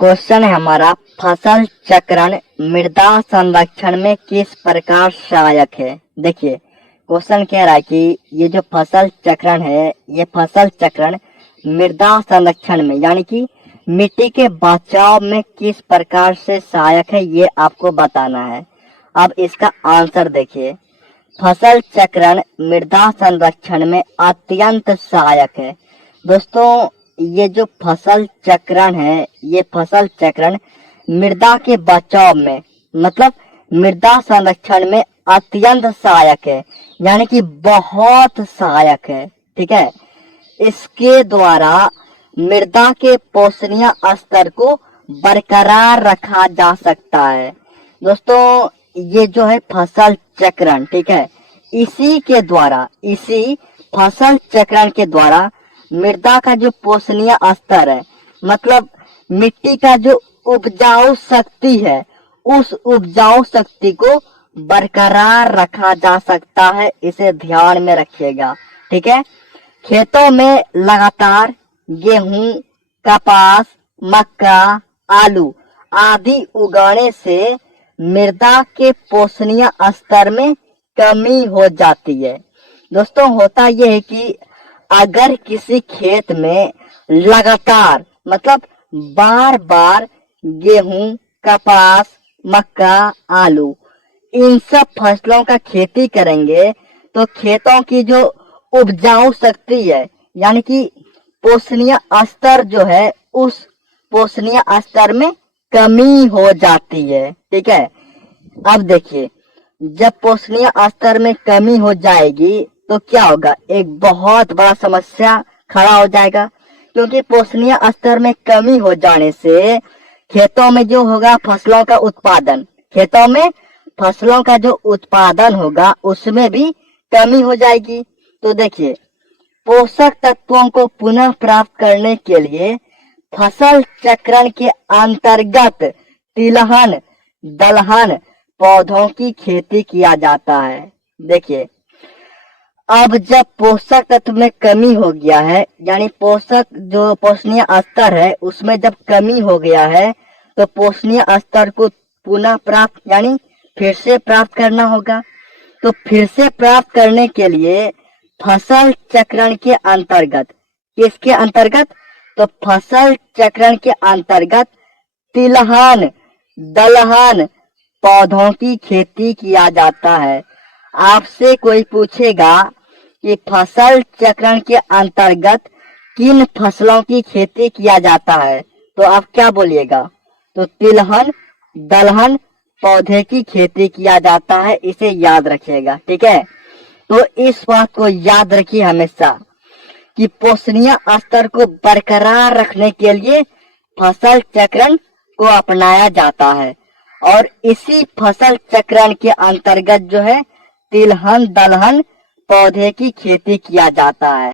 Question है हमारा, फसल चक्रण मृदा संरक्षण में किस प्रकार सहायक है। देखिए क्वेश्चन कह रहा है कि ये जो फसल चक्रण है, ये फसल चक्रण मृदा संरक्षण में यानी कि मिट्टी के बचाव में किस प्रकार से सहायक है, ये आपको बताना है। अब इसका आंसर देखिए, फसल चक्रण मृदा संरक्षण में अत्यंत सहायक है। दोस्तों ये जो फसल चक्रण है, ये फसल चक्रण मृदा के बचाव में मतलब मृदा संरक्षण में अत्यंत सहायक है, यानी कि बहुत सहायक है। ठीक है, इसके द्वारा मृदा के पोषणीय स्तर को बरकरार रखा जा सकता है। दोस्तों ये जो है फसल चक्रण, ठीक है, इसी फसल चक्रण के द्वारा मृदा का जो पोषणीय स्तर है मतलब मिट्टी का जो उपजाऊ शक्ति है, उस उपजाऊ शक्ति को बरकरार रखा जा सकता है। इसे ध्यान में रखिएगा। ठीक है, खेतों में लगातार गेहूं, कपास, मक्का, आलू आदि उगाने से मृदा के पोषणीय स्तर में कमी हो जाती है। दोस्तों होता यह है कि अगर किसी खेत में लगातार मतलब बार बार गेहूं, कपास, मक्का, आलू इन सब फसलों का खेती करेंगे तो खेतों की जो उपजाऊ शक्ति है यानी कि पोषणीय स्तर जो है, उस पोषणीय स्तर में कमी हो जाती है। ठीक है, अब देखिए जब पोषणीय स्तर में कमी हो जाएगी तो क्या होगा, एक बहुत बड़ा समस्या खड़ा हो जाएगा। क्योंकि पोषणीय स्तर में कमी हो जाने से खेतों में जो होगा फसलों का उत्पादन, खेतों में फसलों का जो उत्पादन होगा उसमें भी कमी हो जाएगी। तो देखिए पोषक तत्वों को पुनः प्राप्त करने के लिए फसल चक्रण के अंतर्गत तिलहन, दलहन पौधों की खेती किया जाता है। देखिए अब जब पोषक तत्व में कमी हो गया है यानी पोषक जो पोषणीय स्तर है उसमें जब कमी हो गया है तो पोषणीय स्तर को पुनः प्राप्त यानी फिर से प्राप्त करना होगा। तो फिर से प्राप्त करने के लिए फसल चक्रण के अंतर्गत, किसके अंतर्गत, तो फसल चक्रण के अंतर्गत तिलहन, दलहन पौधों की खेती किया जाता है। आपसे कोई पूछेगा कि फसल चक्रण के अंतर्गत किन फसलों की खेती किया जाता है तो आप क्या बोलिएगा, तो तिलहन, दलहन पौधे की खेती किया जाता है। इसे याद रखिएगा। ठीक है, तो इस बात को याद रखिए हमेशा कि पोषणीय स्तर को बरकरार रखने के लिए फसल चक्रण को अपनाया जाता है और इसी फसल चक्रण के अंतर्गत जो है तिलहन, दलहन पौधे की खेती किया जाता है।